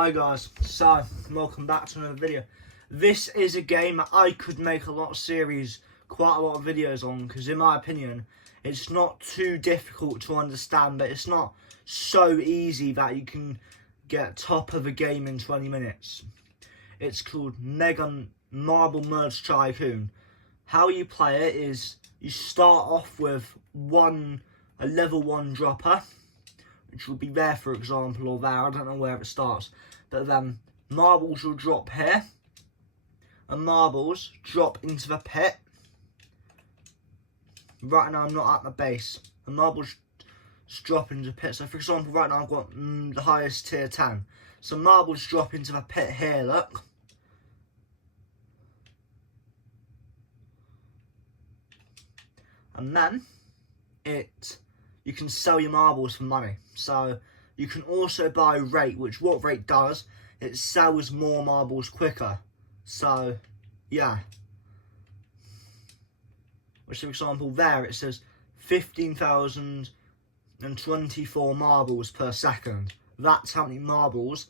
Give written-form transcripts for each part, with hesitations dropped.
Hi guys, so welcome back to another video. This is a game that I could make a lot of series, quite a lot of videos on, because in my opinion it's not too difficult to understand, but it's not so easy that you can get top of a game in 20 minutes. It's called Mega Marble Merge Tycoon. How you play it is you start off with a level 1 dropper, which will be there, for example, or there, I don't know where it starts, but then marbles will drop here, and marbles drop into the pit. Right now I'm not at the base, and marbles drop into the pit. So for example, right now I've got the highest tier 10, so marbles drop into the pit here, look. And then you can sell your marbles for money. So you can also buy rate, which what rate does, it sells more marbles quicker. So yeah, which for example there it says 15,024 marbles per second. That's how many marbles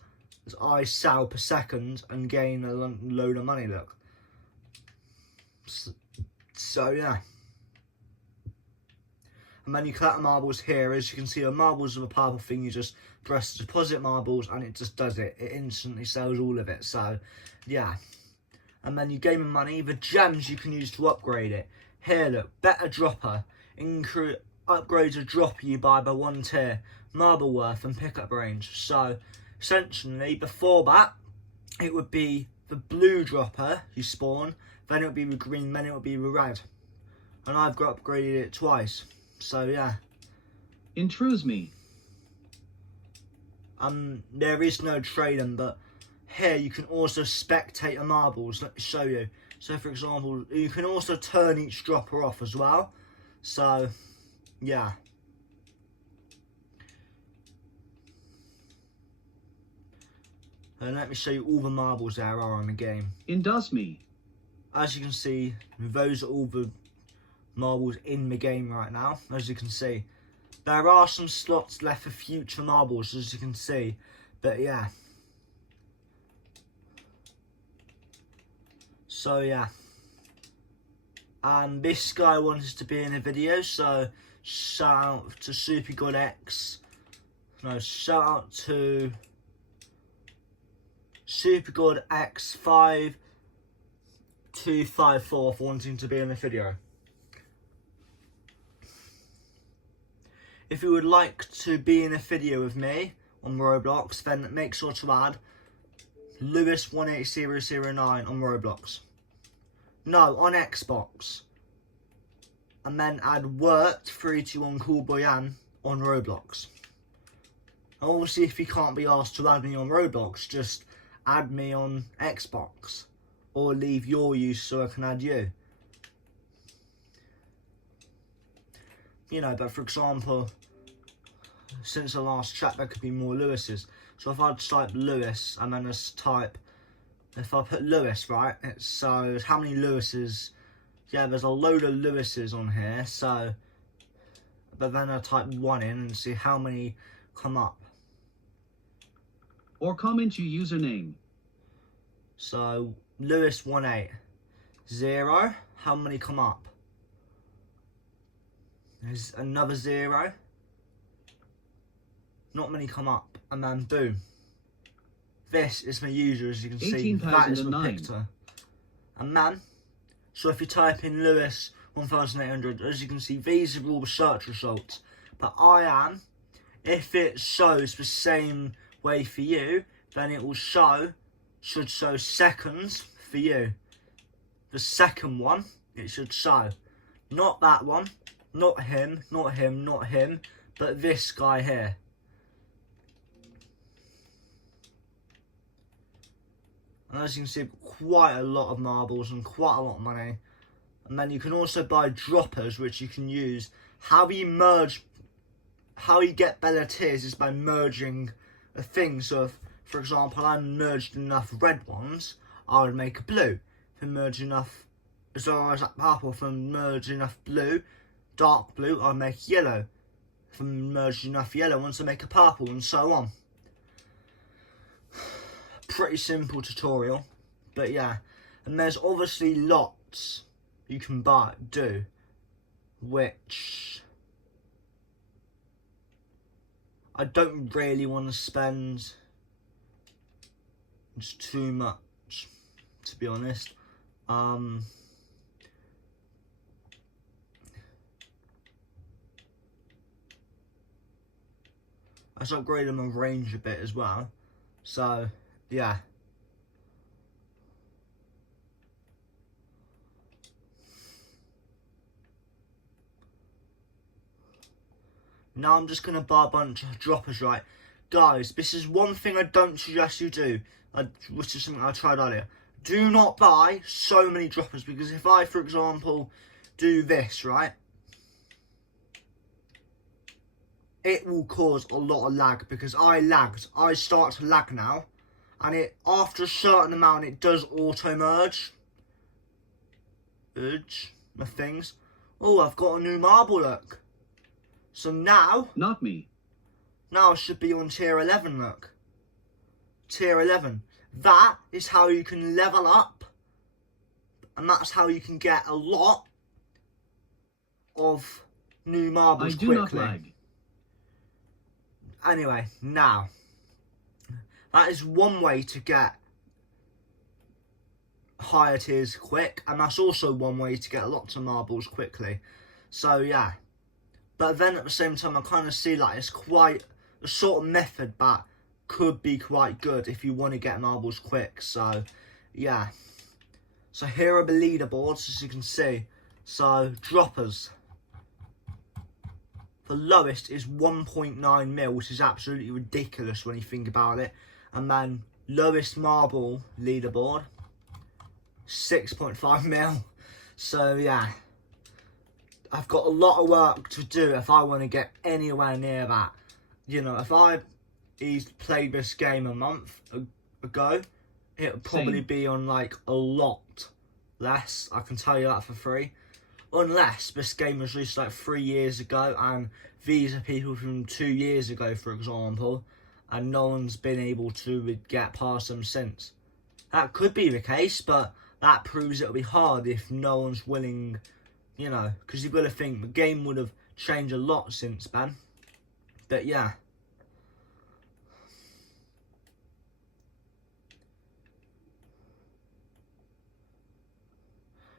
I sell per second and gain a load of money, look. So yeah. And then you collect the marbles here. As you can see, the marbles are a purple thing. You just press deposit marbles and it just does it. It instantly sells all of it. So, yeah. And then you gain money. The gems you can use to upgrade it. Here, look. Better dropper. Upgrades a dropper you buy by 1 tier. Marble worth and pickup range. So, essentially, before that, it would be the blue dropper you spawn. Then it would be the green. Then it would be the red. And I've got upgraded it twice. So yeah. Intrudes me. There is no trading, but here you can also spectate the marbles. Let me show you. So for example, you can also turn each dropper off as well. So yeah. And let me show you all the marbles there are in the game. Indus me. As you can see, those are all the marbles in the game right now. As you can see, there are some slots left for future marbles, as you can see, but yeah. So yeah, and this guy wanted to be in a video, so shout out to shout out to SuperGodX5254 for wanting to be in the video. If you would like to be in a video with me on Roblox, then make sure to add Lewis18009 on Roblox. No, on Xbox. And then add Wirt321CoolBoyan on Roblox. And obviously, if you can't be asked to add me on Roblox, just add me on Xbox. Or leave your use so I can add you. You know, but for example, since the last chat, there could be more Lewis's. So if I type Lewis and then just type, if I put Lewis, right, it shows how many Lewis's. Yeah, there's a load of Lewis's on here. So, but then I type 1 in and see how many come up. Or comment your username. So Lewis180. How many come up? There's another 0. Not many come up. And then boom. This is my user, as you can see. That is my picture. And then, so if you type in Lewis 1800, as you can see, these are all the search results. But if it shows the same way for you, then it will should show seconds for you. The second one, it should show. Not that one. Not him, not him, not him, but this guy here. And as you can see, quite a lot of marbles and quite a lot of money. And then you can also buy droppers, which you can use. How you get better tiers is by merging a thing. So if, for example, I merged enough red ones, I would make a blue. If I merge enough, as long as that purple, if I merge enough blue, dark blue, I'll make yellow. If I merge enough yellow ones, I make a purple, and so on. pretty simple tutorial, but yeah. And there's obviously lots you can do, which I don't really want to spend just too much, to be honest. I just upgraded my range a bit as well, so yeah. Now I'm just going to buy a bunch of droppers, right? Guys, this is one thing I don't suggest you do, which is something I tried earlier. Do not buy so many droppers, because if I, for example, do this, right? It will cause a lot of lag, because I lagged. I start to lag now, and it, after a certain amount, it does auto-merge. My things. Oh, I've got a new marble, look. So now... Not me. Now I should be on tier 11, look. Tier 11. That is how you can level up. And that's how you can get a lot of new marbles quickly. I do not lag. Anyway, now. That is one way to get higher tiers quick. And that's also one way to get lots of marbles quickly. So, yeah. But then at the same time, I kind of see like it's quite a sort of method that could be quite good if you want to get marbles quick. So, yeah. So here are the leaderboards, as you can see. So, droppers. The lowest is 1.9 mil, which is absolutely ridiculous when you think about it. And then, lowest marble leaderboard, 6.5 mil. So, yeah. I've got a lot of work to do if I want to get anywhere near that. You know, if I played this game a month ago, it would probably be on like a lot less. I can tell you that for free. Unless this game was released like 3 years ago and these are people from 2 years ago, for example, and no one's been able to get past them since. That could be the case, but that proves it'll be hard if no one's willing. You know, because you've got to think the game would have changed a lot since then. But yeah.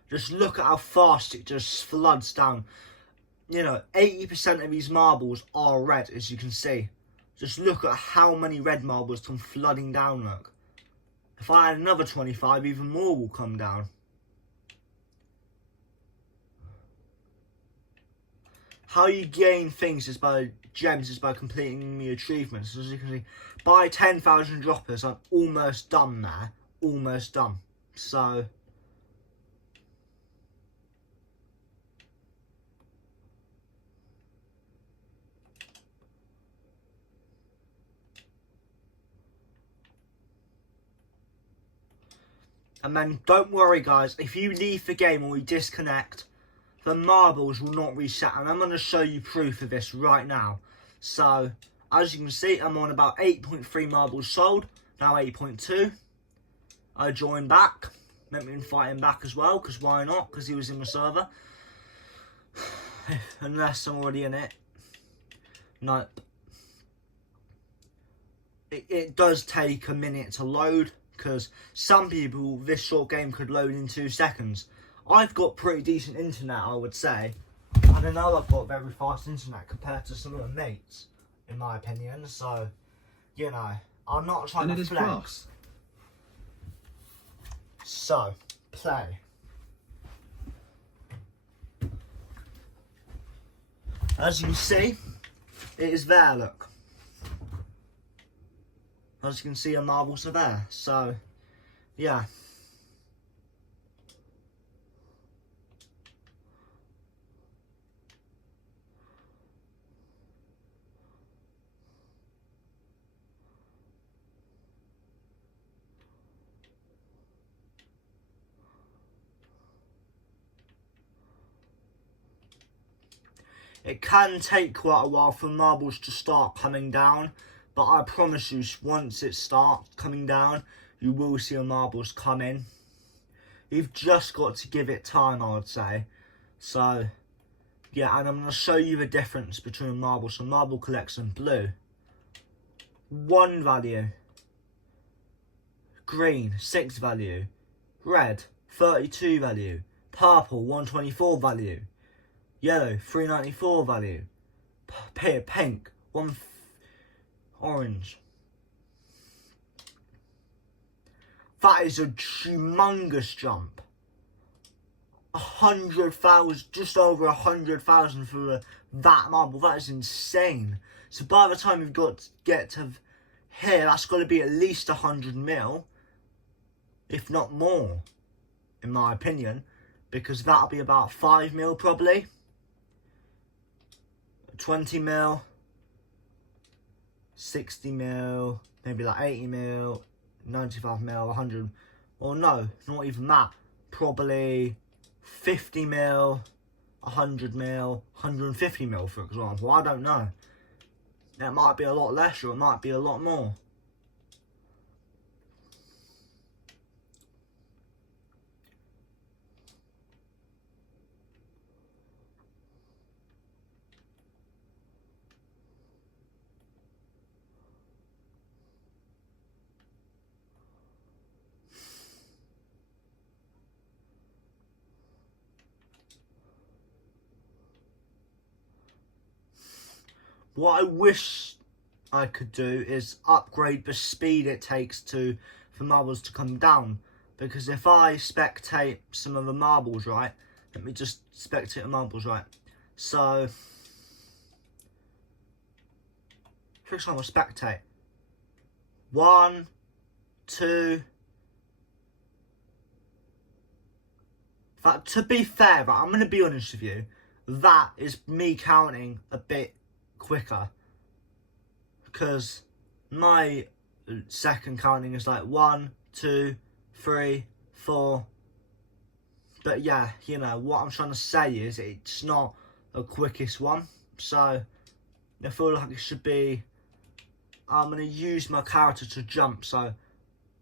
Just look at how fast it just floods down. You know, 80% of these marbles are red, as you can see. Just look at how many red marbles come flooding down, look. If I add another 25, even more will come down. How you gain things is by gems, is by completing the achievements. As you can see, by 10,000 droppers, I'm almost done there. Almost done. So, and then don't worry, guys. If you leave the game or you disconnect, the marbles will not reset, and I'm going to show you proof of this right now. So, as you can see, I'm on about 8.3 marbles sold, now 8.2. I joined back, let me invite him back as well, because why not, because he was in the server. Unless I'm already in it. Nope. It does take a minute to load, because some people, this short game could load in 2 seconds. I've got pretty decent internet, I would say. And I know I've got very fast internet compared to some of my mates, in my opinion. So, you know, I'm not trying to flex. So, play. As you can see, it is there, look. As you can see, our marbles are there. So, yeah. It can take quite a while for marbles to start coming down, But I promise you, once it starts coming down, you will see the marbles come in. You've just got to give it time, I would say. So, yeah, and I'm going to show you the difference between marbles. So marble collection blue, 1 value. Green, 6 value. Red, 32 value. Purple, 124 value. Yellow, 394 value. Pink, orange. That is a humongous jump. 100,000, just over 100,000 for that marble. That is insane. So by the time you've got to get to here, that's got to be at least 100 mil, if not more, in my opinion, because that'll be about 5 mil probably. 20 mil, 60 mil, maybe like 80 mil, 95 mil, 100, or no, not even that, probably 50 mil, 100 mil, 150 mil for example. I don't know. It might be a lot less or it might be a lot more. What I wish I could do is upgrade the speed it takes for marbles to come down. Because if I spectate some of the marbles, right, let me just spectate the marbles, right. So, for example, spectate. 1, 2. But to be fair, right, I'm going to be honest with you, that is me counting a bit quicker, because my second counting is like 1, 2, 3, 4. But yeah, you know what I'm trying to say is it's not the quickest one. So I feel like it should be. I'm gonna use my character to jump. So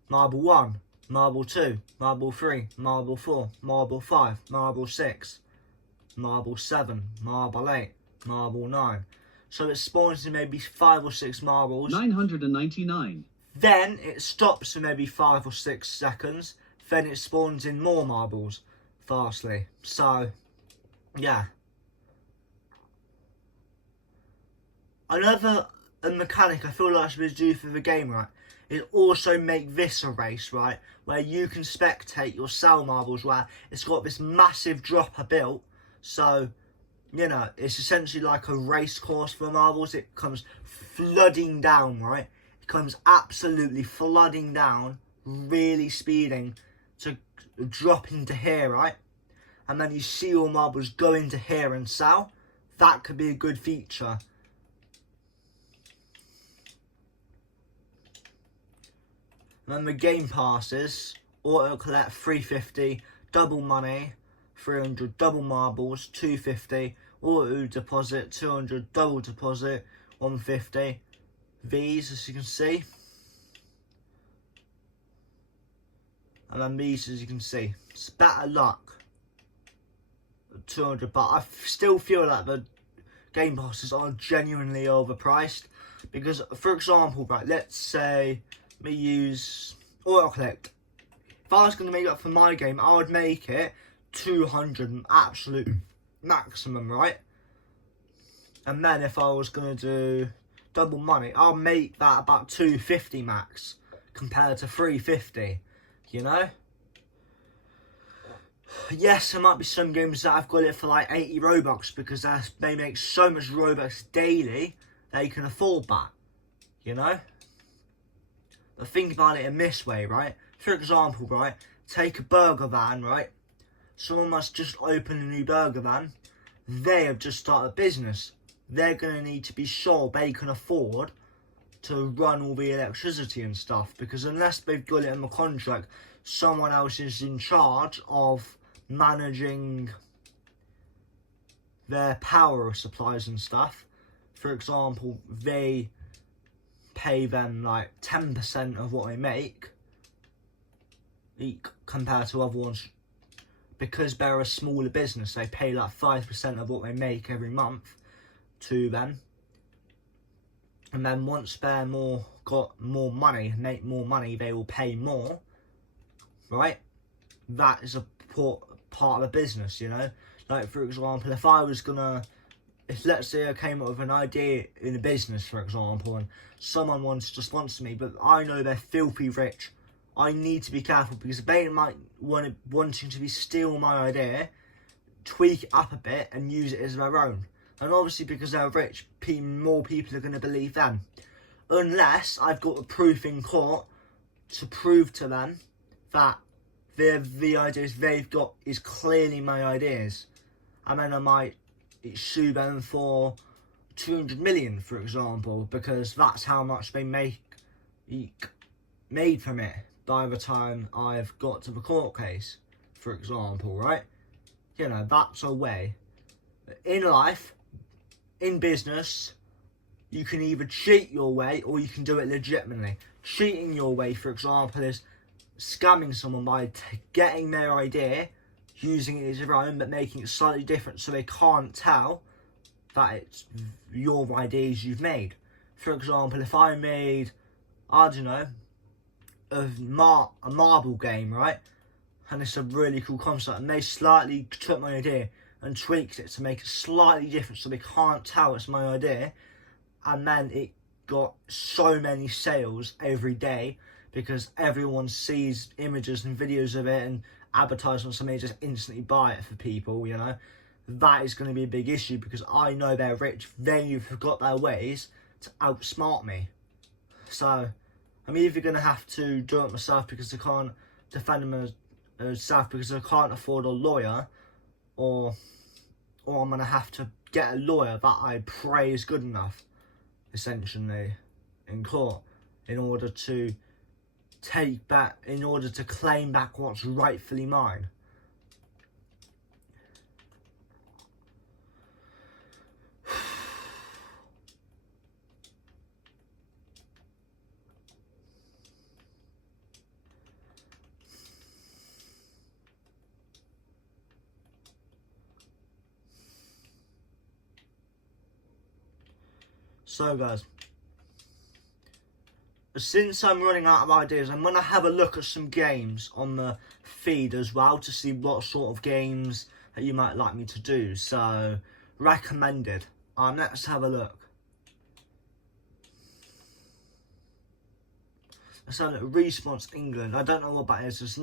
marble 1, marble 2, marble 3, marble 4, marble 5, marble 6, marble 7, marble 8, marble 9. So it spawns in maybe 5 or 6 marbles. 999. Then it stops in maybe 5 or 6 seconds. Then it spawns in more marbles fastly. So, yeah. Another mechanic I feel like should be due for the game, right, is also make this a race, right, where you can spectate your cell marbles, where it's got this massive dropper built. So, you know, it's essentially like a race course for marbles. It comes flooding down, right? It comes absolutely flooding down, really speeding to drop into here, right? And then you see all marbles go into here and sell. That could be a good feature. And then the game passes, auto collect 350, double money, 300 double marbles, 250, auto deposit, 200 double deposit, 150. These, as you can see. And then these, as you can see. It's better luck. 200, but I still feel like the game passes are genuinely overpriced. Because, for example, right, let's say me use auto collect. If I was going to make that for my game, I would make it 200 absolute maximum, right? And then if I was going to do double money, I'll make that about 250 max compared to 350, you know? Yes, there might be some games that I've got it for like 80 Robux because they make so much Robux daily that you can afford that, you know? But think about it in this way, right? For example, right, take a burger van, right? Someone must just open a new burger van. They have just started a business. They're going to need to be sure they can afford to run all the electricity and stuff. Because unless they've got it in the contract, someone else is in charge of managing their power supplies and stuff. For example, they pay them like 10% of what they make compared to other ones. Because they're a smaller business, they pay like 5% of what they make every month to them. And then once they're got more money, make more money, they will pay more, right? That is a part of a business, you know? Like, for example, if let's say I came up with an idea in a business, for example, and someone wants to sponsor me, but I know they're filthy rich, I need to be careful, because they might wanting to steal my idea, tweak it up a bit and use it as their own. And obviously, because they're rich, more people are going to believe them. Unless I've got the proof in court to prove to them that the ideas they've got is clearly my ideas. And then I might sue them for 200 million, for example, because that's how much they made from it by the time I've got to the court case, for example, right? You know, that's a way. In life, in business, you can either cheat your way or you can do it legitimately. Cheating your way, for example, is scamming someone by getting their idea, using it as your own, but making it slightly different so they can't tell that it's your ideas you've made. For example, if I made, I don't know, a marble game, right? And it's a really cool concept, and they slightly took my idea and tweaked it to make it slightly different so they can't tell it's my idea, and then it got so many sales every day because everyone sees images and videos of it and advertisements, and they just instantly buy it for people, you know. That is going to be a big issue because I know they're rich, they've got their ways to outsmart me. So I'm either going to have to do it myself because I can't defend them myself because I can't afford a lawyer, or I'm going to have to get a lawyer that I pray is good enough, essentially, in court, in order to claim back what's rightfully mine. So guys, since I'm running out of ideas, I'm going to have a look at some games on the feed as well to see what sort of games that you might like me to do. So, recommended. Let's have a look. Let's have a look. Response England. I don't know what that is. There's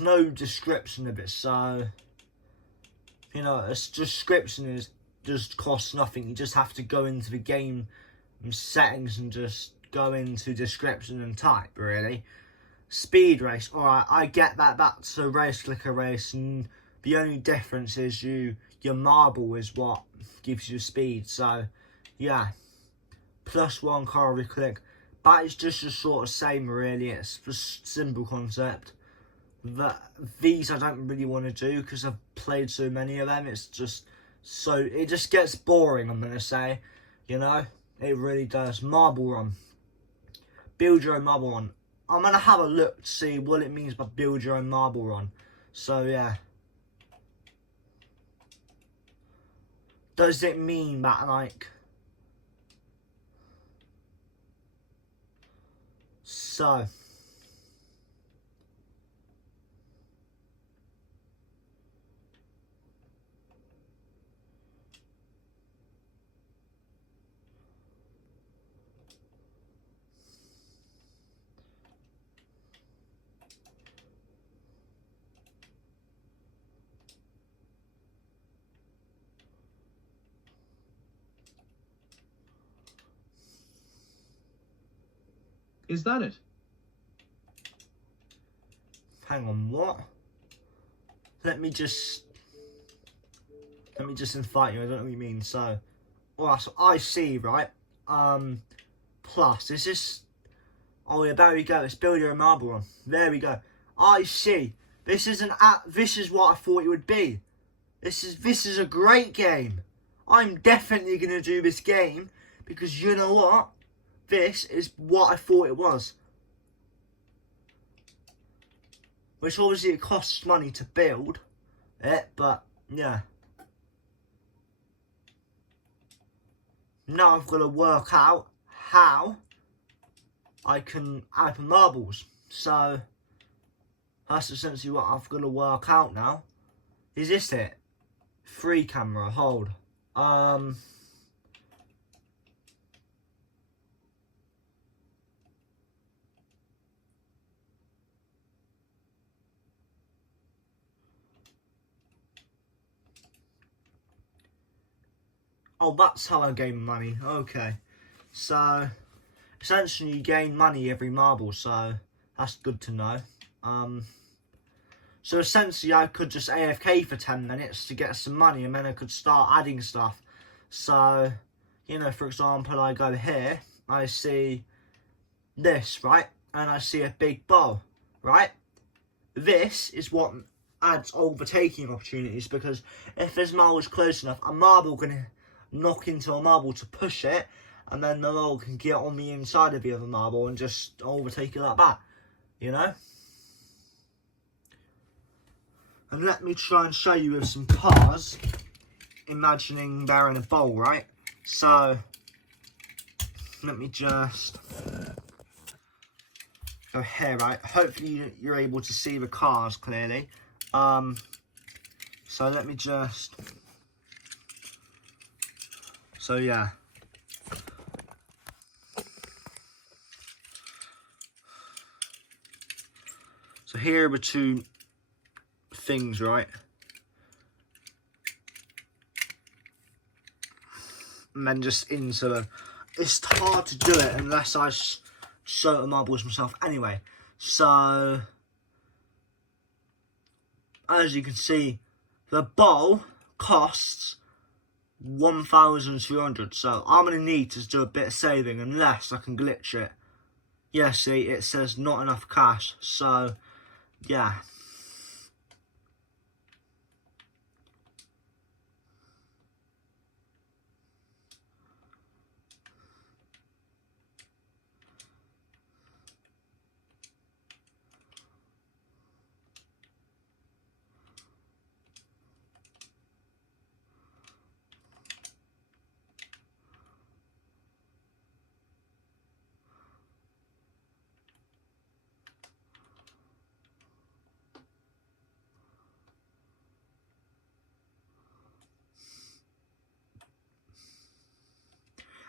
no description of it. So, you know, a description just costs nothing. You just have to go into the game settings and just go into description and type, really. Speed race, alright, I get that, that's a race like a race, and the only difference is your marble is what gives you speed. So yeah, +1 car every click, that is just the sort of same, really. It's just simple concept. These I don't really want to do because I've played so many of them. It's just it just gets boring, I'm gonna say, you know. It really does. Marble run. Build your own marble run. I'm going to have a look to see what it means by build your own marble run. So, yeah. Does it mean that, like... So... Is that it? Hang on, what? Let me just invite you. I don't know what you mean. So, alright, so I see, right? Plus, is this... Oh yeah, there we go. Let's build your own marble run. There we go. I see. This is this is what I thought it would be. This is a great game. I'm definitely gonna do this game because you know what? this is what I thought it was. Which obviously it costs money to build it, but yeah. Now I've got to work out how I can add marbles. So that's essentially what I've got to work out now. Is this it? 3 camera, hold. Oh, that's how I gain money. Okay. So, essentially you gain money every marble, so that's good to know. So essentially I could just AFK for 10 minutes to get some money, and then I could start adding stuff. So, you know, for example, I go here, I see this, right? And I see a big bowl, right? This is what adds overtaking opportunities, because if this marble is close enough, a marble can knock into a marble to push it, and then the marble can get on the inside of the other marble and just overtake it like that, you know? And let me try and show you with some cars, imagining they're in a bowl, right? So, let me just go here, right? Hopefully you're able to see the cars clearly. So let me just... So yeah. So here are the 2 things, right? And then just into the... It's hard to do it unless I show the marbles myself anyway. So, as you can see, the bowl costs 1,200. So I'm going to need to do a bit of saving unless I can glitch it. Yeah, see, it says not enough cash. So, yeah.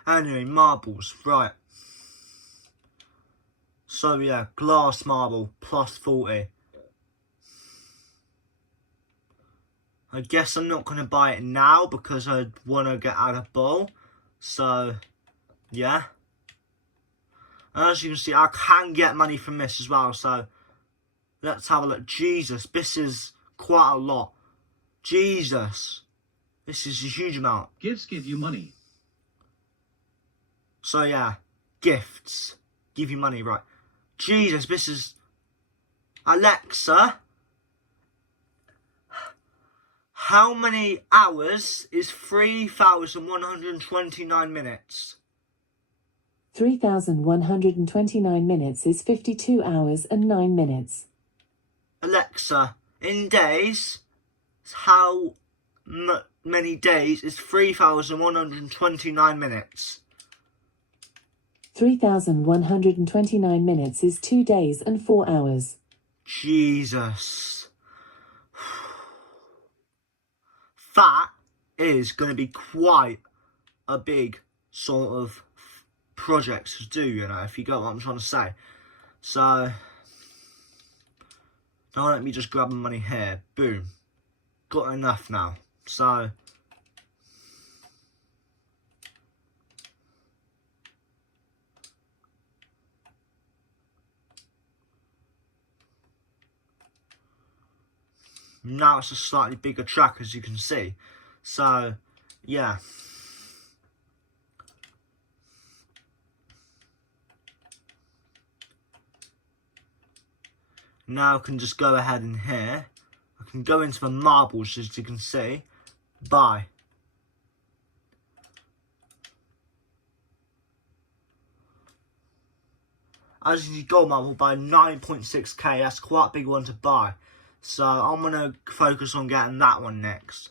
Anyway, marbles, right. So yeah, glass marble, plus 40. I guess I'm not going to buy it now because I want to get out of bowl. So, yeah. And as you can see, I can get money from this as well. So, let's have a look. Jesus, this is quite a lot. Jesus. This is a huge amount. Gifts give you money. So, yeah. Gifts give you money, right. Jesus, this is... Alexa... How many hours is 3,129 minutes? 3,129 minutes is 52 hours and 9 minutes. Alexa, in days, how many days is 3,129 minutes? 3,129 minutes is 2 days and 4 hours. Jesus. That is going to be quite a big sort of project to do, you know, if you get what I'm trying to say. So, now let me just grab my money here. Boom. Got enough now. So, now it's a slightly bigger track, as you can see. So, yeah. Now I can just go ahead in here. I can go into the marbles, as you can see. Buy. as you gold marble by 9.6k. That's quite a big one to buy. So I'm going to focus on getting that one next.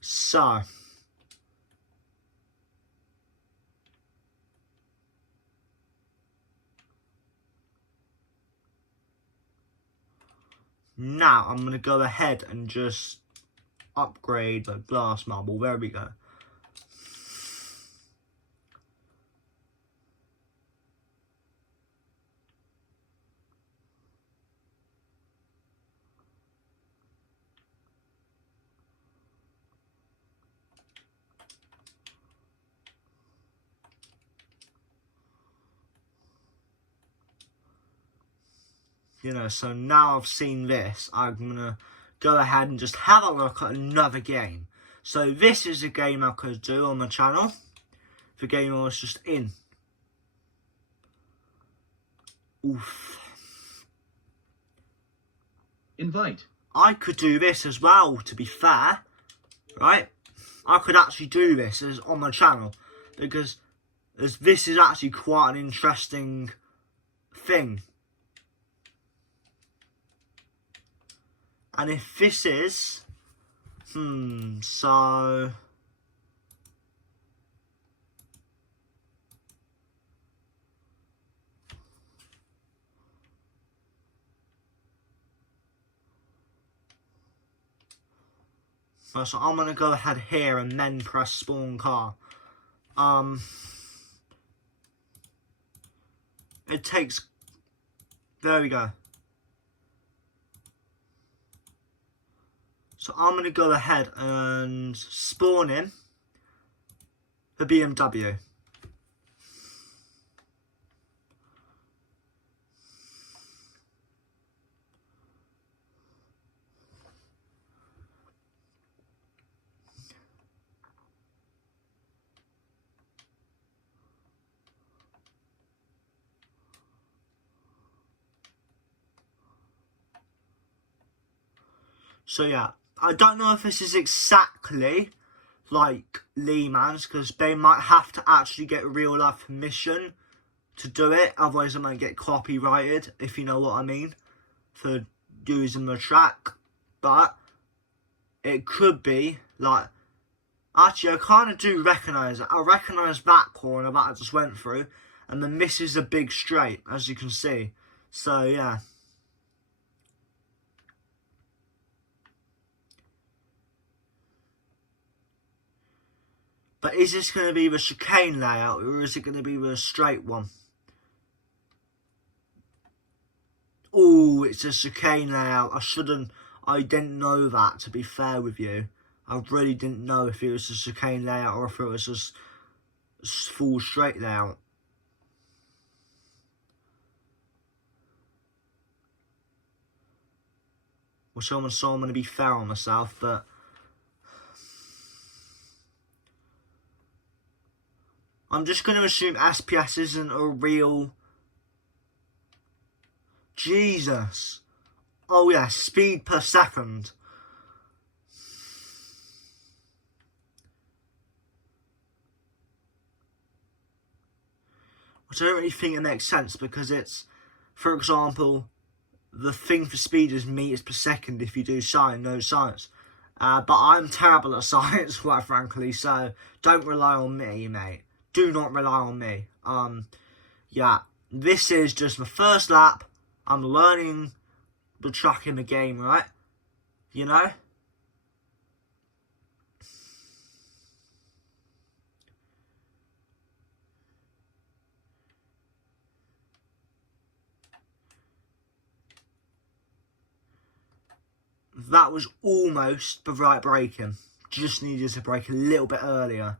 So, now I'm going to go ahead and just upgrade the glass marble. There we go. You know, so now I've seen this, I'm going to go ahead and just have a look at another game. So this is a game I could do on my channel. The game I was just in. Oof. Invite. I could do this as well, to be fair. Right? I could actually do this as on my channel. Because this is actually quite an interesting thing. And if this is, so I'm gonna go ahead here and then press spawn car. It takes, there we go. So I'm going to go ahead and spawn in the BMW. So yeah, I don't know if this is exactly like Lehman's, because they might have to actually get real life permission to do it, otherwise it might get copyrighted, if you know what I mean, for using the track. But it could be like, actually I kind of do recognise it. I recognise that corner that I just went through, and then this is a big straight, as you can see. So yeah. But is this going to be the chicane layout, or is it going to be the straight one? Oh, it's a chicane layout. I didn't know that, to be fair with you. I really didn't know if it was a chicane layout or if it was just full straight layout. Which I'm going to be fair on myself, but I'm just going to assume SPS isn't a real... Jesus. Oh yeah, speed per second. Which I don't really think it makes sense, because it's, for example, the thing for speed is meters per second if you do no science. But I'm terrible at science, quite frankly, so don't rely on me, mate. Do not rely on me. Yeah, this is just my first lap. I'm learning the track in the game, right? You know? That was almost the right braking. Just needed to brake a little bit earlier.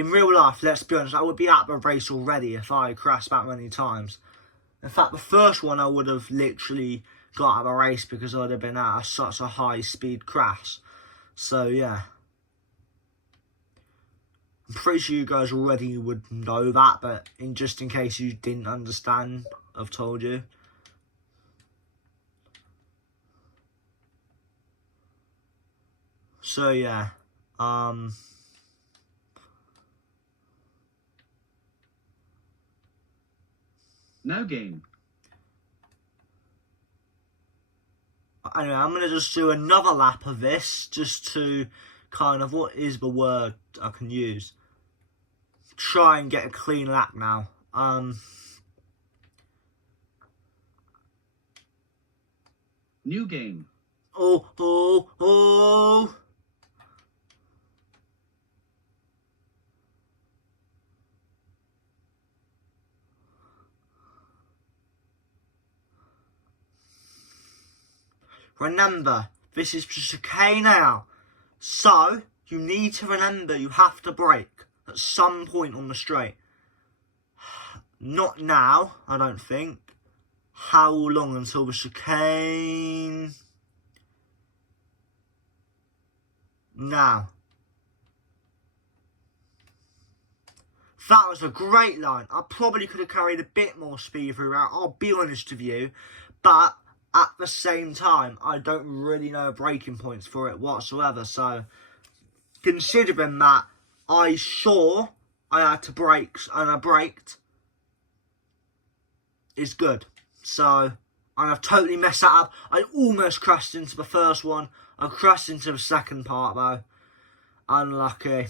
in real life, let's be honest, I would be at the race already if I crashed that many times. In fact, the first one I would have literally got out of the race because I'd have been at such a high speed crash. So yeah. I'm pretty sure you guys already would know that, but just in case you didn't understand, I've told you. So yeah, Now game. anyway, I'm going to just do another lap of this, just to kind of, what is the word I can use? Try and get a clean lap now. New game. Oh. Remember, this is just a K now. So, you need to remember you have to brake at some point on the straight. Not now, I don't think. How long until the chicane? Now. That was a great line. I probably could have carried a bit more speed through that, I'll be honest with you. But at the same time, I don't really know braking points for it whatsoever. So, considering that I saw I had to brake and I braked, is good. So, and I've totally messed that up. I almost crashed into the first one. I crashed into the second part though. Unlucky.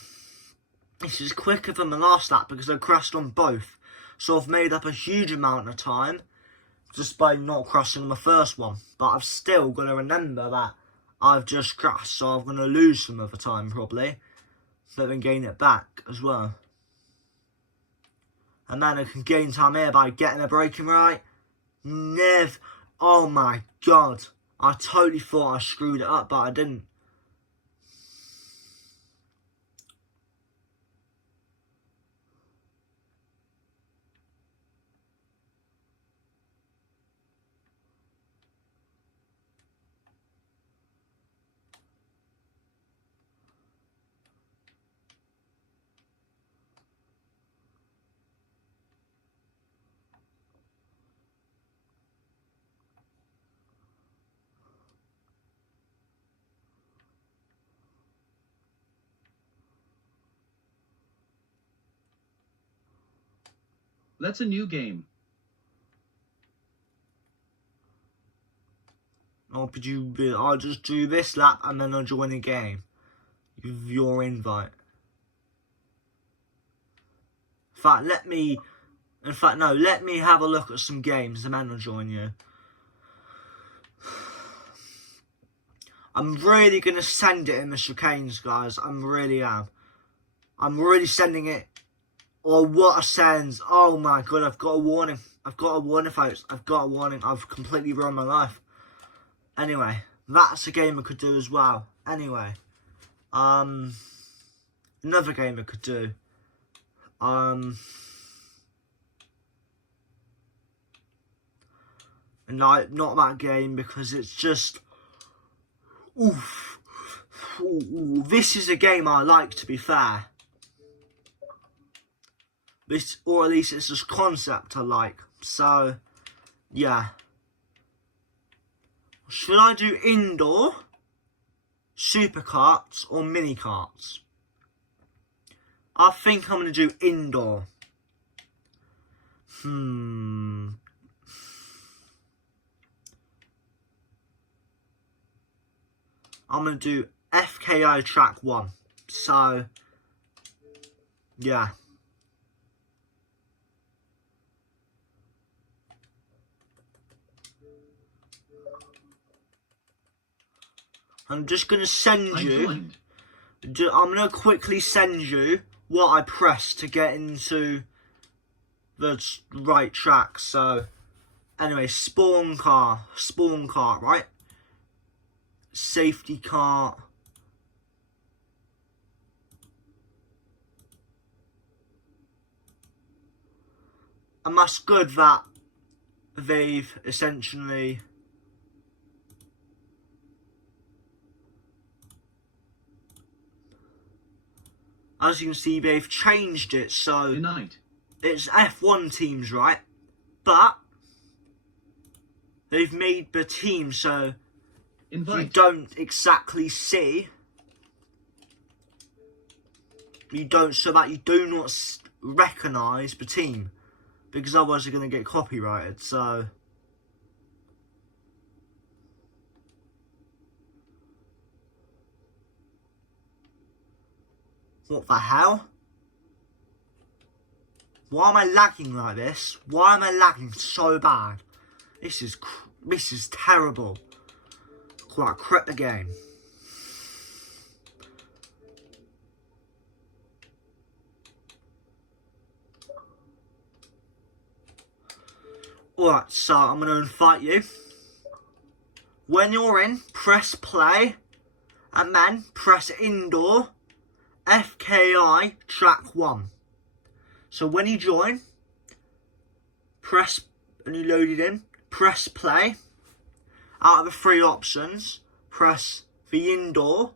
This is quicker than the last lap because I crashed on both. So I've made up a huge amount of time just by not crashing on the first one. But I've still got to remember that I've just crashed. So I'm going to lose some of the time probably. But then gain it back as well. And then I can gain time here by getting the braking right. Oh my god. I totally thought I screwed it up, but I didn't. That's a new game. I'll just do this lap and then I'll join a game. With your invite. Let me have a look at some games and then I'll join you. I'm really going to send it in the chicanes, guys. I really am. I'm really sending it. Oh, what a send. Oh my god, I've got a warning. Folks. I've got a warning. I've completely ruined my life. Anyway, that's a game I could do as well. Anyway. Another game I could do. No, not that game because it's just... Oof. Ooh, this is a game I like, to be fair. This, or at least it's this concept I like. So, yeah. Should I do indoor, supercarts, or mini carts? I think I'm going to do indoor. I'm going to do FKI track 1. So, yeah. I'm just going to send you... I'm going to quickly send you what I pressed to get into the right track. So, anyway, spawn cart, right? Safety cart. And that's good that they've essentially as you can see, they've changed it so Unite. it's F1 teams, right? But they've made the team so you Invite. don't exactly see. So that you do not recognise the team, because otherwise you're going to get copyrighted. So what the hell? Why am I lagging like this? Why am I lagging so bad? This is terrible. Quite crap the game. Alright, so I'm going to invite you. When you're in, press play. And then press indoor. FKI track 1. So when you join, and you load it in, press play. Out of the 3 options, press the indoor.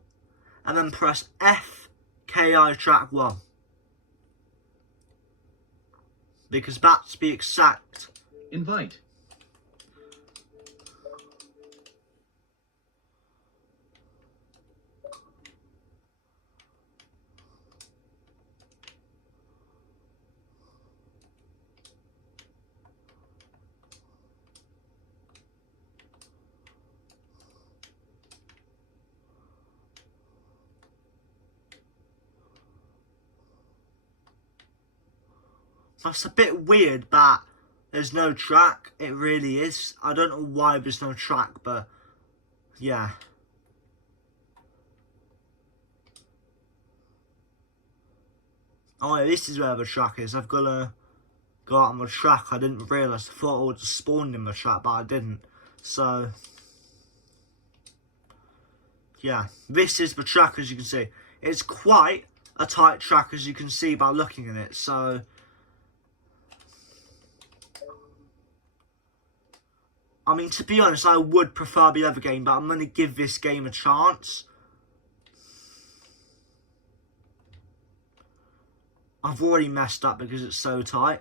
And then press FKI track 1. Because that's the exact. Invite. That's a bit weird that there's no track. It really is. I don't know why there's no track, but yeah. Oh yeah, this is where the track is. I've got to go out on the track. I didn't realise. I thought I would have spawned in the track, but I didn't. So yeah, this is the track, as you can see. It's quite a tight track, as you can see by looking at it. So I mean, to be honest, I would prefer the other game, but I'm going to give this game a chance. I've already messed up because it's so tight.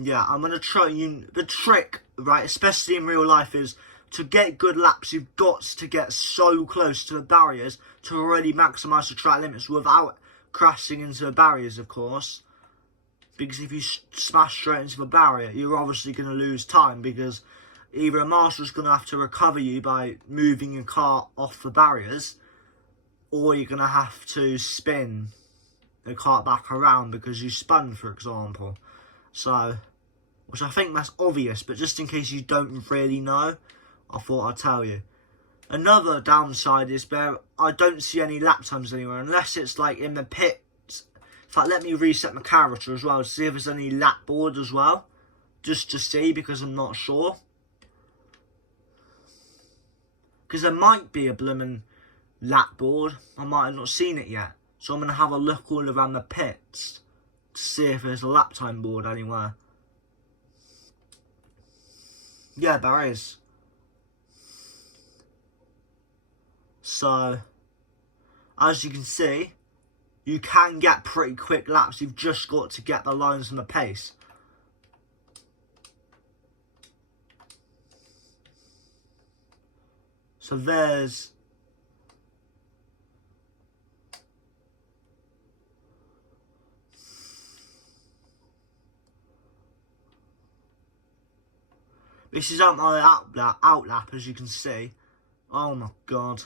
Yeah, I'm going to try you. The trick, right, especially in real life, is to get good laps, you've got to get so close to the barriers to really maximise the track limits without crashing into the barriers, of course. Because if you smash straight into the barrier, you're obviously going to lose time, because either a marshal's going to have to recover you by moving your car off the barriers, or you're going to have to spin the car back around because you spun, for example. So, which I think that's obvious, but just in case you don't really know, I thought I'd tell you. Another downside is there I don't see any lap times anywhere, unless it's like in the pits. In fact, let me reset my character as well to see if there's any lap board as well. Just to see, because I'm not sure. Because there might be a blooming lap board. I might have not seen it yet. So I'm going to have a look all around the pits to see if there's a lap time board anywhere. Yeah, there is. So, as you can see, you can get pretty quick laps. You've just got to get the lines and the pace. So there's... This is out my outlap, as you can see. Oh my god.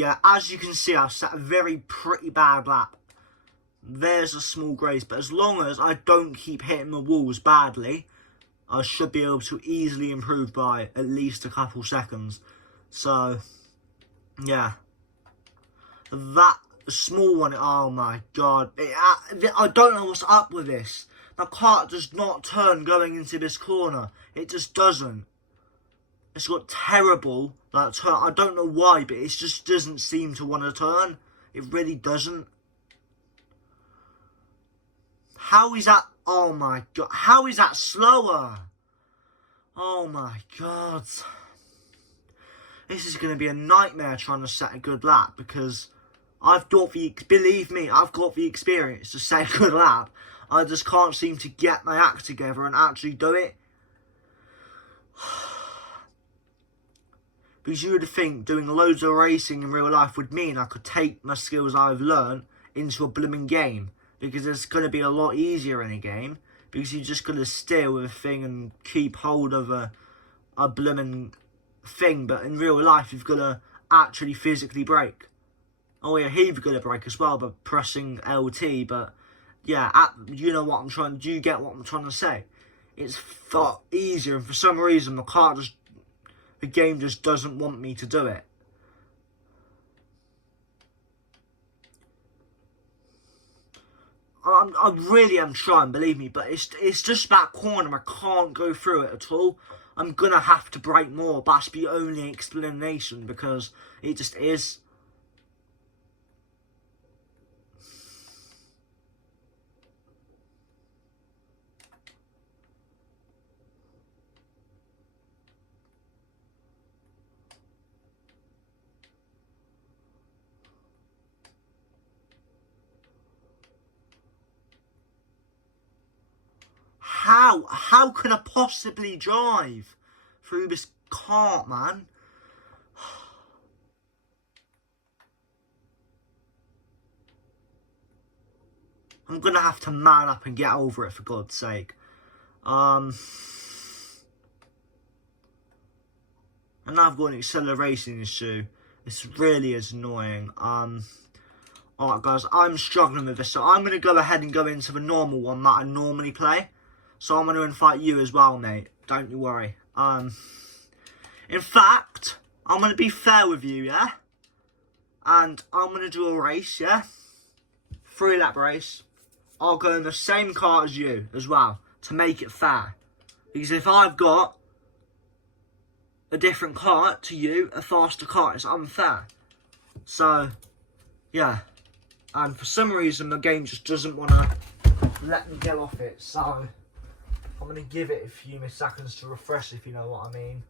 yeah, as you can see, I've set a very pretty bad lap. There's a small grace, but as long as I don't keep hitting the walls badly, I should be able to easily improve by at least a couple seconds. So, yeah. That small one, oh my god. I don't know what's up with this. The car does not turn going into this corner. It just doesn't. It's got terrible, like, turn. I don't know why, but it just doesn't seem to want to turn. It really doesn't. How is that? Oh my god. How is that slower? Oh my god. This is going to be a nightmare trying to set a good lap, because believe me, I've got the experience to set a good lap. I just can't seem to get my act together and actually do it. Because you would think doing loads of racing in real life would mean I could take my skills I've learned into a blooming game. Because it's going to be a lot easier in a game. Because you're just going to steer with a thing and keep hold of a blooming thing. But in real life, you've got to actually physically brake. Oh yeah, here you've got to brake as well by pressing LT. But yeah, you know what I'm trying. Do you get what I'm trying to say? It's far easier, and for some reason the game just doesn't want me to do it. I really am trying, believe me, but it's just that corner. I can't go through it at all. I'm gonna have to brake more. That's the only explanation, because it just is. How can I possibly drive through this cart, man? I'm gonna have to man up and get over it, for God's sake. And now I've got an acceleration issue. This really is annoying. Alright guys, I'm struggling with this, so I'm gonna go ahead and go into the normal one that I normally play. So I'm going to invite you as well, mate. Don't you worry. In fact, I'm going to be fair with you, yeah? And I'm going to do a race, yeah? 3-lap race. I'll go in the same car as you as well, to make it fair. Because if I've got a different car to you, a faster car, it's unfair. So, yeah. And for some reason, the game just doesn't want to let me get off it, so I'm going to give it a few seconds to refresh, if you know what I mean.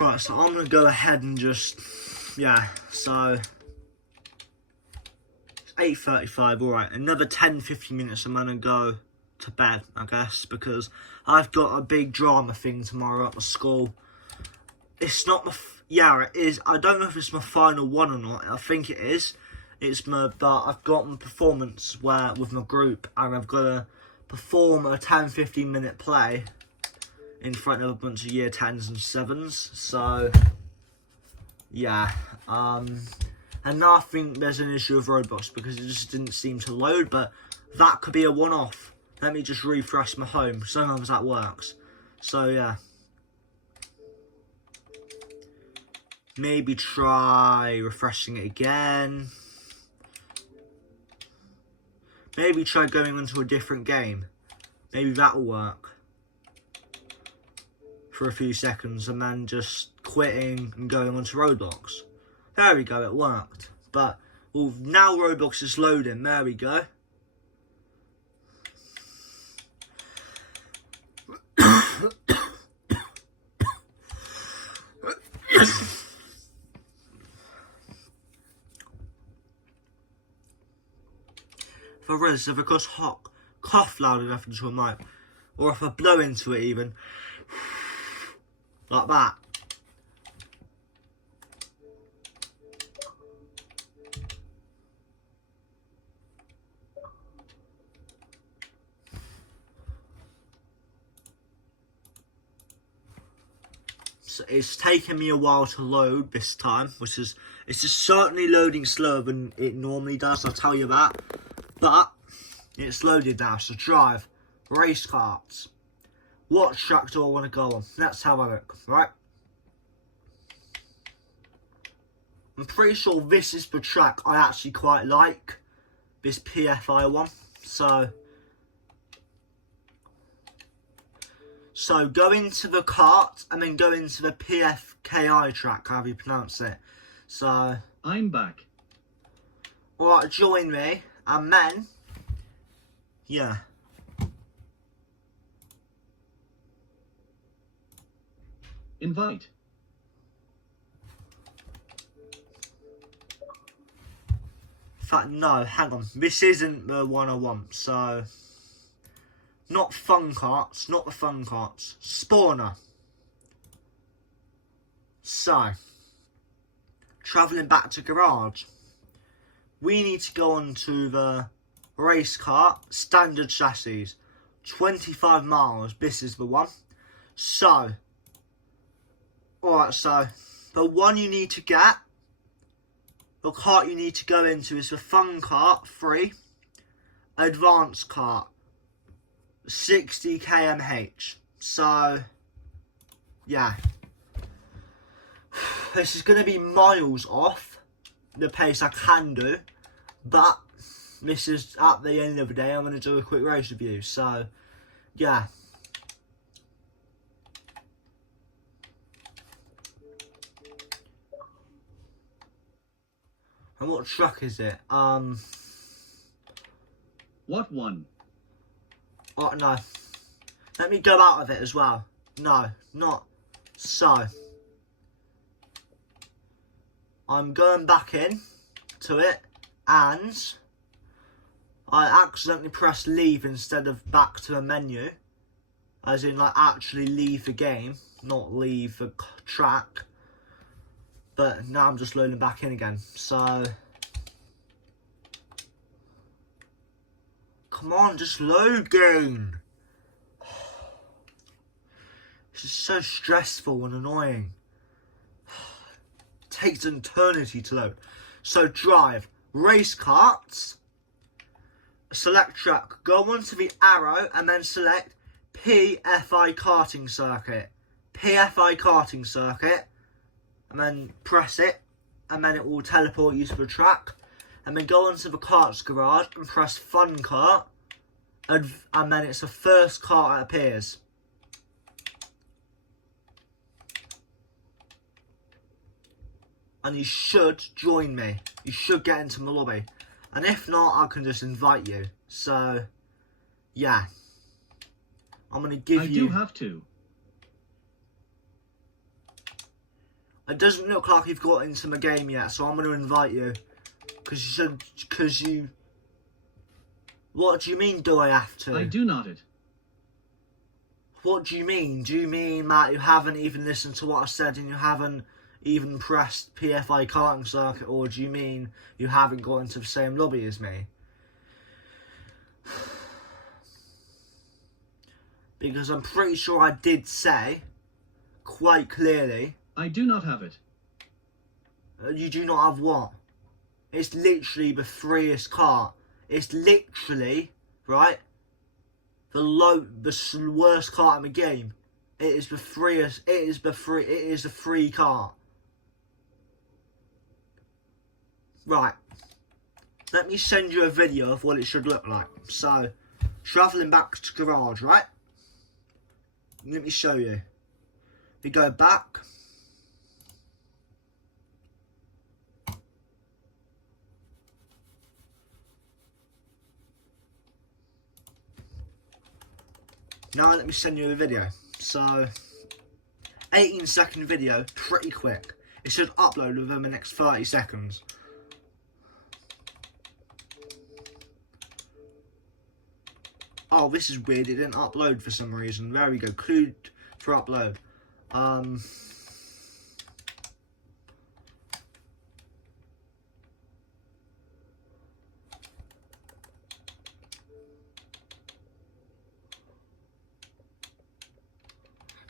Right, so I'm going to go ahead and just, yeah, so it's 8:35, alright, another 10-15 minutes I'm going to go to bed, I guess, because I've got a big drama thing tomorrow at my school. It's not my, yeah, it is, I don't know if it's my final one or not, I think it is. But I've got my performance with my group, and I've got to perform a 10-15 minute play in front of a bunch of year 10s and 7s, so yeah, and now I think there's an issue with Roblox because it just didn't seem to load, but that could be a one-off. Let me just refresh my home, sometimes that works. So yeah, maybe try refreshing it again, maybe try going into a different game, maybe that'll work for a few seconds and then just quitting and going onto Roblox. There we go, it worked. But, well, now Roblox is loading, there we go. The I rinse, if I cough loud enough into a mic, or if I blow into it even, like that. So it's taken me a while to load this time, it's just certainly loading slower than it normally does, I'll tell you that. But it's loaded now, so drive, race carts. What track do I want to go on? Let's have a look, right? I'm pretty sure this is the track I actually quite like, this PFI one. So go into the cart and then go into the PFKI track, however you pronounce it. So I'm back. alright, join me, and then, yeah. Invite. In fact, no, hang on. This isn't the one I want, so... Not fun carts, not the fun carts. Spawner. So, travelling back to garage. We need to go on to the race cart, standard chassis. 25 miles, this is the one. So, alright, so, the one you need to get, the cart you need to go into is the fun cart, 3. Advanced cart, 60 kmh. So, yeah. This is going to be miles off the pace I can do. But, this is, at the end of the day, I'm going to do a quick race review. So, yeah. And what truck is it? What one? Oh, no. Let me go out of it as well. No, not so. I'm going back in to it, and I accidentally pressed leave instead of back to a menu. As in, like, actually leave the game, not leave the track. But now I'm just loading back in again. So, come on, just load, game. This is so stressful and annoying. It takes an eternity to load. So drive, race carts, select track, go onto the arrow and then select PFI karting circuit. PFI karting circuit. And then press it, and then it will teleport you to the track. And then go onto the carts garage and press fun cart, and then it's the first cart that appears. And you should join me. You should get into my lobby. And if not, I can just invite you. So, yeah. I'm going to give you... I do have to. It doesn't look like you've got into the game yet, so I'm going to invite you. Because you... What do you mean, do I have to? I do not it. What do you mean? Do you mean that you haven't even listened to what I said and you haven't even pressed PFI karting circuit? Or do you mean you haven't got into the same lobby as me? Because I'm pretty sure I did say, quite clearly... I do not have it. You do not have what? It's literally the freest cart. It's literally, right, the worst cart in the game. It is the freest, it is a free cart. Right. Let me send you a video of what it should look like. So, travelling back to garage, right? Let me show you. We go back. Now let me send you a video. So, 18-second video, pretty quick. It should upload within the next 30 seconds. Oh, this is weird. It didn't upload for some reason. There we go. Clue for upload.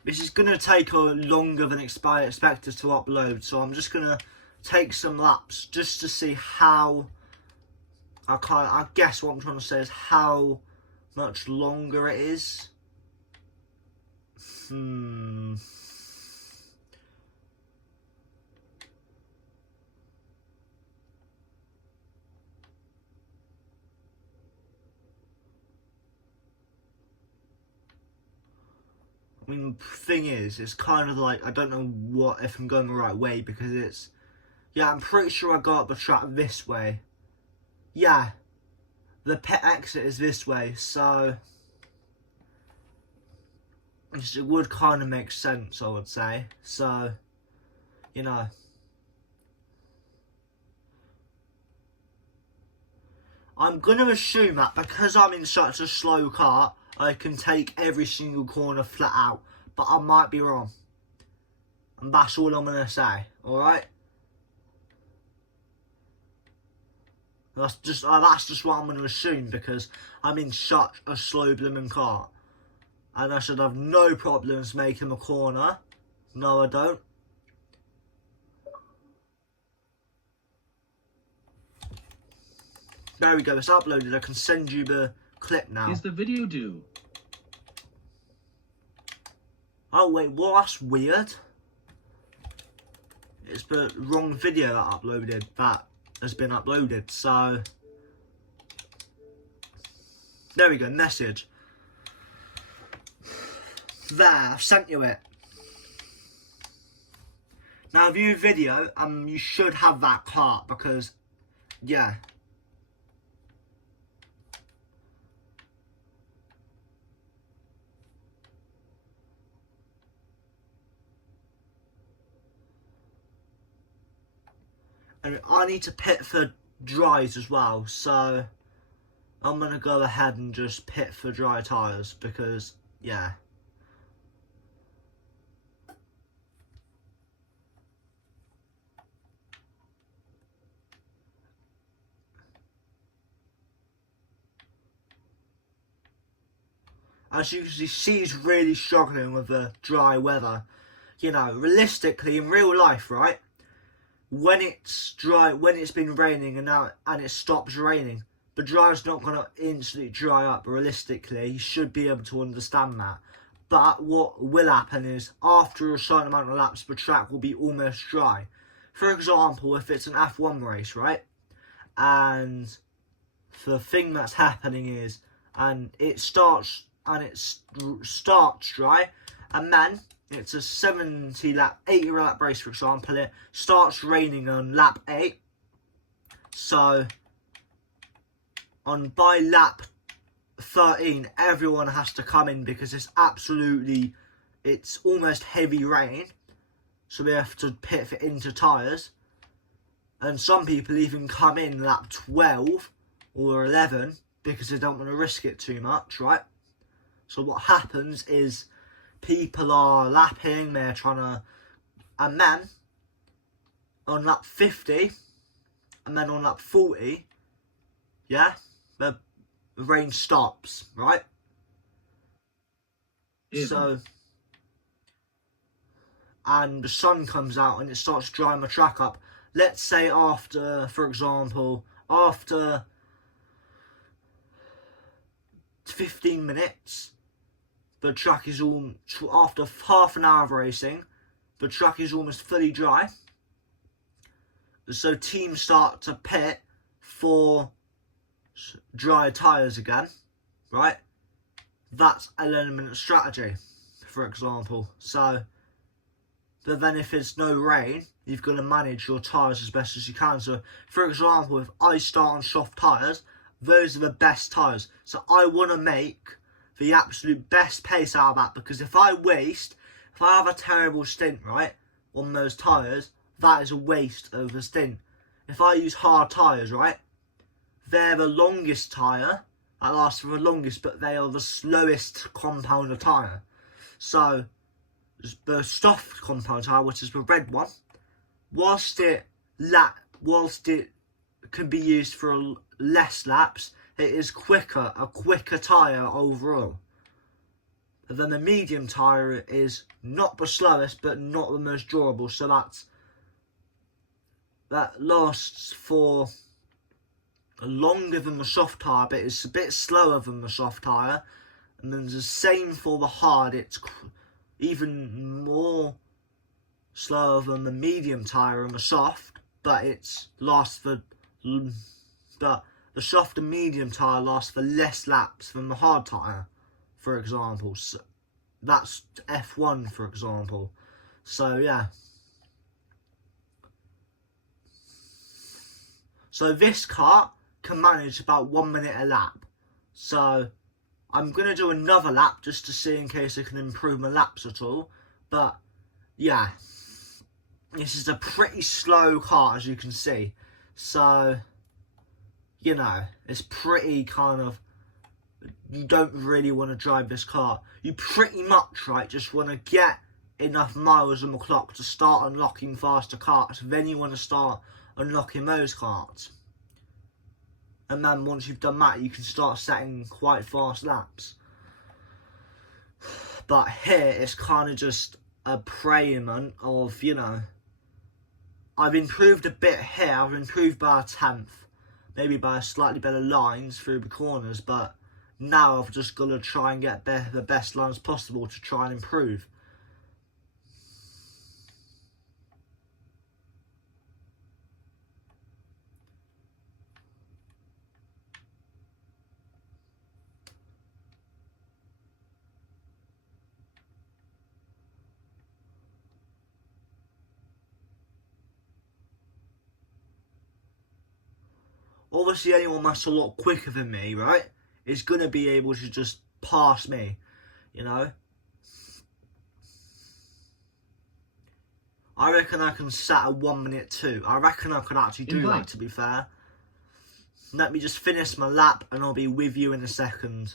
This is going to take longer than expected to upload, so I'm just going to take some laps just to see how, I guess what I'm trying to say is how much longer it is. I mean, the thing is, it's kind of like, I don't know if I'm going the right way, because it's, yeah, I'm pretty sure I got up the track this way. Yeah, the pit exit is this way, so it would kind of make sense, I would say. So, you know. I'm going to assume that because I'm in such a slow car, I can take every single corner flat out, but I might be wrong. And that's all I'm going to say, alright? That's just what I'm going to assume, because I'm in such a slow blooming car. And I should have no problems making a corner. No, I don't. There we go, it's uploaded. I can send you the clip now. Is the video due? Oh wait, well that's weird. It's the wrong video that has been uploaded, so there we go, message. There, I've sent you it. Now view video, you should have that part, because yeah. And I need to pit for dries as well, so I'm going to go ahead and just pit for dry tyres, because, yeah. As you can see, he's really struggling with the dry weather. You know, realistically, in real life, right? When it's dry, when it's been raining and it stops raining, the dryer's not going to instantly dry up. Realistically, you should be able to understand that. But what will happen is, after a certain amount of laps, the track will be almost dry. For example, if it's an F1 race, right? And the thing that's happening is, and it starts dry, and then it's a 80 lap race, for example. It starts raining on lap 8. So, by lap 13, everyone has to come in, because it's almost heavy rain. So we have to pit for into tyres. And some people even come in lap 12 or 11, because they don't want to risk it too much, right? So what happens is, people are lapping, they're trying to, and then on lap 50, and then on lap 40, yeah, the rain stops, right? Yeah. So, and the sun comes out and it starts drying the track up. Let's say after, for example, after 15 minutes, the track is after half an hour of racing, the track is almost fully dry. So teams start to pit for dry tyres again, right? That's an element of strategy, for example. So, but then if there's no rain, you've got to manage your tyres as best as you can. So, for example, if I start on soft tyres, those are the best tyres. So I want to make the absolute best pace out of that, because if I have a terrible stint, right, on those tyres, that is a waste of a stint. If I use hard tyres, right, they're the longest tyre, that last for the longest, but they are the slowest compounder tyre. So the soft compound tyre, which is the red one, whilst it can be used for less laps, it is a quicker tyre overall. And then the medium tyre is not the slowest, but not the most durable. So that lasts for longer than the soft tyre, but it's a bit slower than the soft tyre. And then the same for the hard. It's even more slower than the medium tyre and the soft, but the soft and medium tyre lasts for less laps than the hard tyre, for example. So that's F1, for example. So yeah. So this kart can manage about 1 minute a lap. So I'm going to do another lap just to see in case I can improve my laps at all. But yeah, this is a pretty slow kart, as you can see. So, you know, it's pretty kind of, you don't really want to drive this kart. You pretty much, right, just want to get enough miles on the clock to start unlocking faster karts. Then you want to start unlocking those karts. And then once you've done that, you can start setting quite fast laps. But here, it's kind of just a prayment of, you know, I've improved a bit here. I've improved by a tenth. Maybe by slightly better lines through the corners. But now I've just got to try and get the best lines possible to try and improve. Obviously, anyone that's a lot quicker than me, right, is going to be able to just pass me, you know. I reckon I can set a 1 minute too. I reckon I could actually do that, to be fair. Let me just finish my lap and I'll be with you in a second.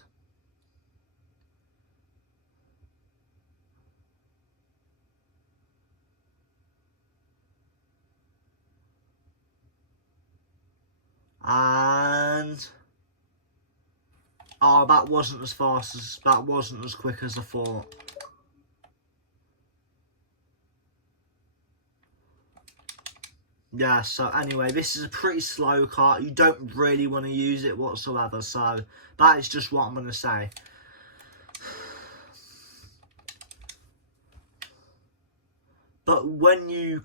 And oh, that wasn't as quick as I thought. Yeah, so anyway, this is a pretty slow kart. You don't really want to use it whatsoever, so that is just what I'm going to say. But when you're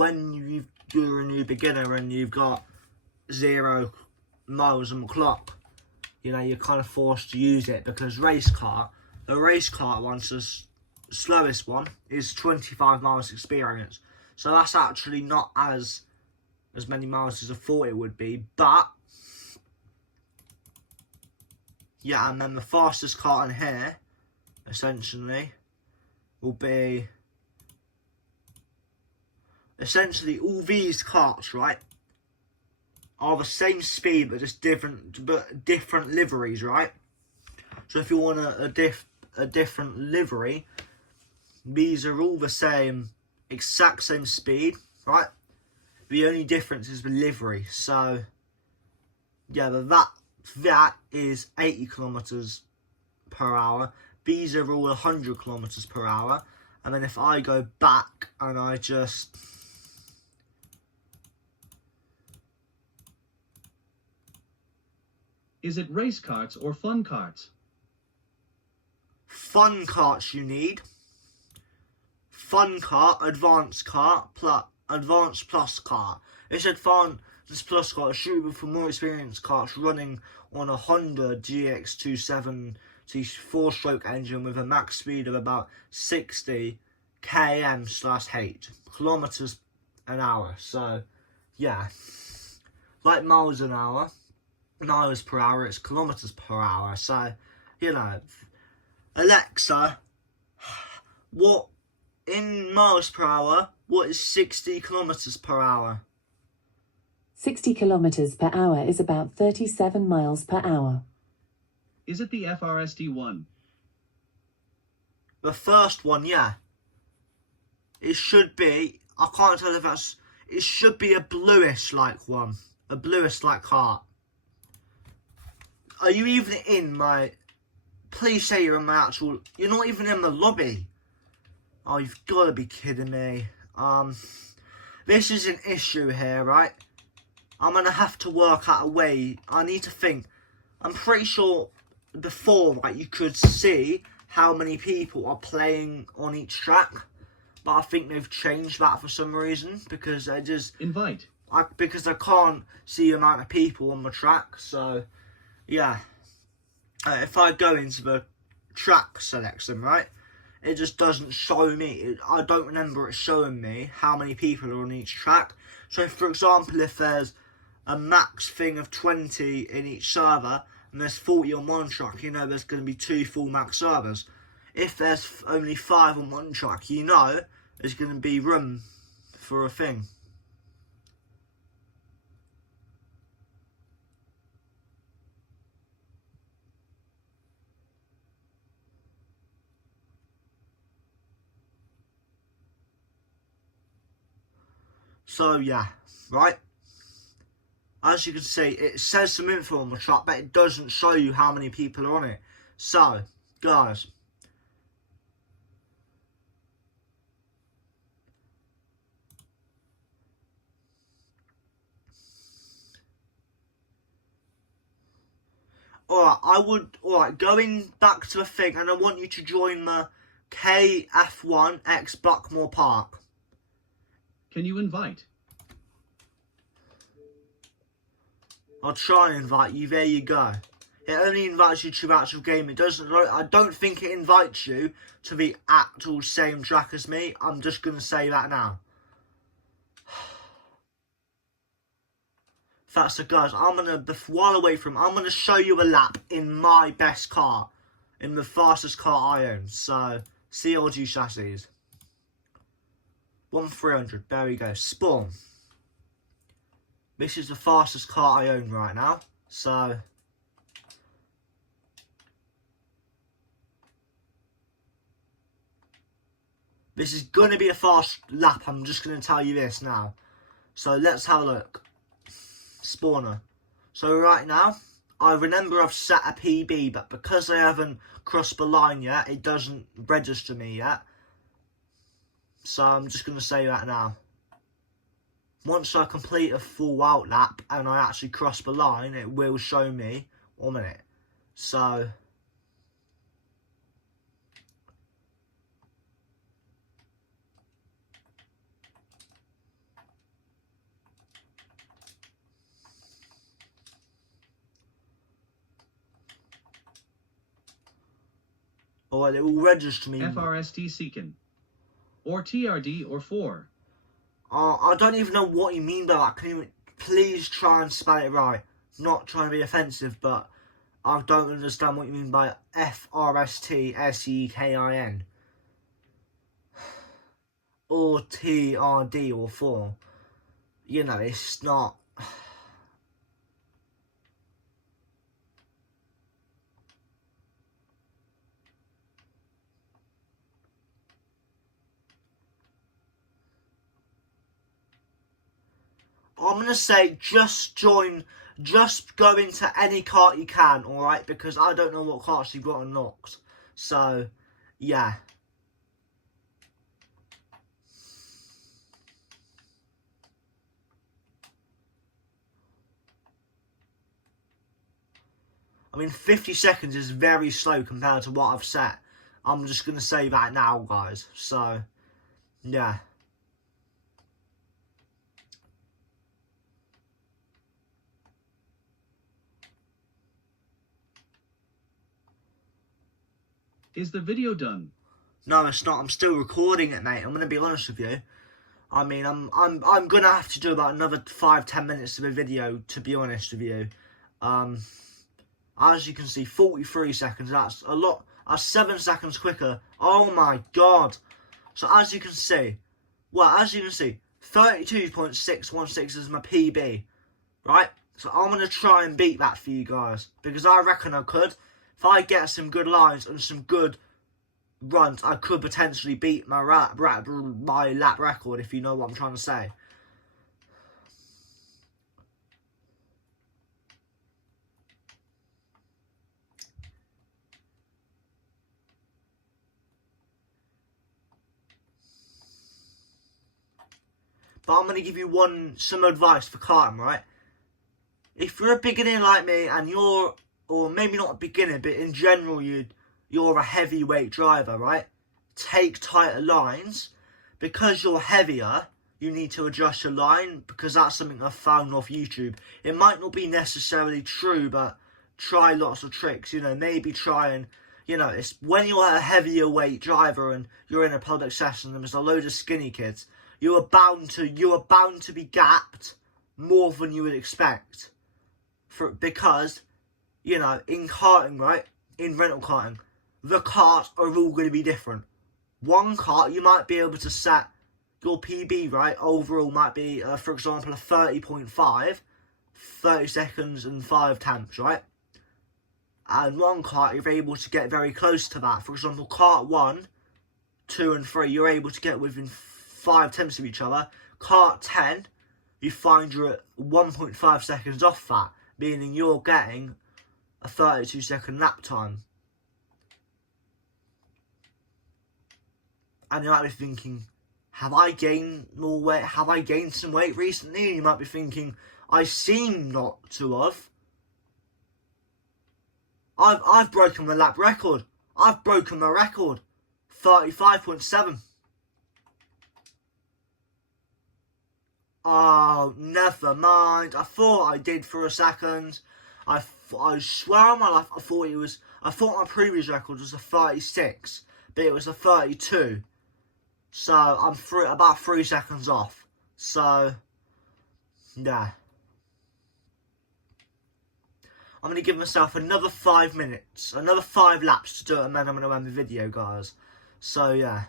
a new beginner and you've got 0 miles on the clock, you know, you're kind of forced to use it, because the race kart one's the slowest one, is 25 miles experience. So that's actually not as many miles as I thought it would be, but yeah, and then the fastest kart in here, essentially, will be all these karts, right, are the same speed but just different liveries, right? So if you want a different livery, these are all the same, exact same speed, right? The only difference is the livery. So yeah, but that is 80 kilometers per hour. These are all 100 kilometers per hour. And then if I go back and I just Is it race karts or fun karts? Fun karts you need. Fun kart, advanced kart, advanced plus kart. It's advanced plus kart is suitable for more experienced karts running on a Honda GX270 4-stroke engine with a max speed of about 60 km/h, kilometers an hour. So, yeah, like miles per hour, it's kilometers per hour. So, you know, Alexa, what in miles per hour, what is 60 kilometers per hour? 60 kilometers per hour is about 37 miles per hour. Is it the FRST one? The first one, yeah. It should be, I can't tell if that's, it should be a bluish like one. A bluish like heart. Are you even in my, please say you're in my actual, you're not even in the lobby. Oh, you've got to be kidding me. This is an issue here, right? I'm going to have to work out a way. I need to think. I'm pretty sure before, right, you could see how many people are playing on each track. But I think they've changed that for some reason. Because they just... Invite. Because I can't see the amount of people on the track. So, yeah. If I go into the track selection, right? It just doesn't show me. I don't remember it showing me how many people are on each track. So, for example, if there's a max thing of 20 in each server and there's 40 on one track, you know there's going to be 2 full max servers. If there's only 5 on one track, you know there's going to be room for a thing. So, yeah, right? As you can see, it says some info on the track, but it doesn't show you how many people are on it. So, guys. Alright, going back to the thing, and I want you to join the KF1X Buckmore Park. Can you invite? I'll try and invite you, there you go. It only invites you to the actual game, it doesn't, I don't think it invites you to the actual same track as me. I'm just going to say that now. That's the guys, I'm going to, while away from, I'm going to show you a lap in my best car. In the fastest car I own. So, CLG chassis. 1300, there we go. Spawn. This is the fastest car I own right now. So, this is going to be a fast lap. I'm just going to tell you this now. So, let's have a look. Spawner. So right now, I remember I've set a PB, but because I haven't crossed the line yet, it doesn't register me yet. So I'm just going to say that now. Once I complete a full out lap and I actually cross the line, it will show me 1 minute. So... Alright, it will register me. FRST Seekin. Or TRD or 4. I don't even know what you mean by that. Can you please try and spell it right? Not trying to be offensive, but I don't understand what you mean by FRST SEKIN. Or TRD or 4. You know, it's not... I'm going to say just go into any cart you can, alright? Because I don't know what carts you've got unlocked. So, yeah. I mean, 50 seconds is very slow compared to what I've set. I'm just going to say that now, guys. So, yeah. Is the video done? No, it's not. I'm still recording it, mate. I'm going to be honest with you. I mean, I'm going to have to do about another 5-10 minutes of a video, to be honest with you. As you can see, 43 seconds. That's a lot. That's 7 seconds quicker. Oh, my God. So, as you can see, 32.616 is my PB. Right? So, I'm going to try and beat that for you guys. Because I reckon I could. if I get some good lines and some good runs, I could potentially beat my lap record, if you know what I'm trying to say. But I'm going to give you some advice for karting, right? If you're a beginner like me and you're, or maybe not a beginner, but in general you're a heavyweight driver, right? Take tighter lines. Because you're heavier, you need to adjust your line, because that's something I've found off YouTube. It might not be necessarily true, but try lots of tricks, maybe try and, it's when you're a heavier weight driver and you're in a public session and there's a load of skinny kids, you are bound to be gapped more than you would expect. Because, in karting, right, in rental karting, the karts are all going to be different. One kart, you might be able to set your PB, right, overall might be, for example, a 30.5, 30 seconds and 5 tenths, right? And one kart, you're able to get very close to that. For example, kart 1, 2 and 3, you're able to get within 5 tenths of each other. Kart 10, you find you're at 1.5 seconds off that, meaning you're getting a 32-second lap time. And you might be thinking, have I gained more weight? Have I gained some weight recently? And you might be thinking, I seem not to have. I've broken the lap record. I've broken the record. 35.7. Oh, never mind. I thought I did for a second. I swear on my life, I thought my previous record was a 36, but it was a 32. So I'm about 3 seconds off. So, yeah. I'm going to give myself another 5 minutes, another 5 laps to do it, and then I'm going to end the video, guys. So, yeah.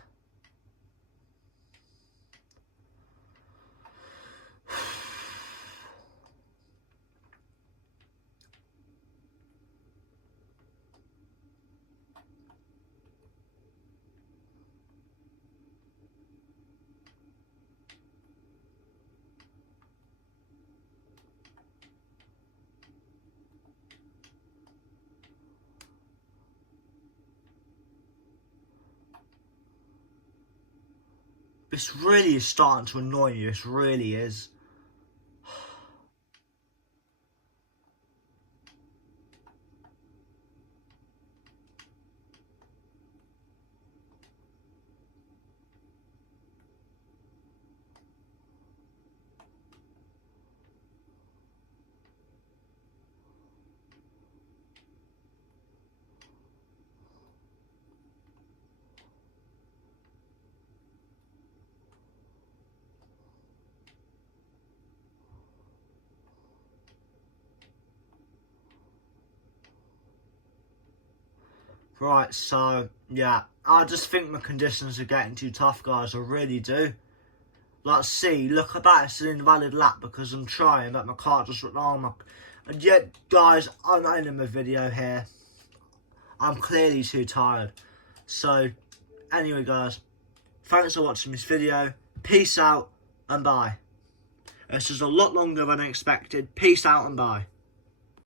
This really is starting to annoy me, this really is. Right, so, yeah, I just think the conditions are getting too tough, guys, I really do. Like, see, look at that, it's an invalid lap because I'm trying, but my car just went on. And yet, guys, I'm not ending the video here. I'm clearly too tired. So, anyway, guys, thanks for watching this video. Peace out, and bye. This is a lot longer than I expected. Peace out, and bye.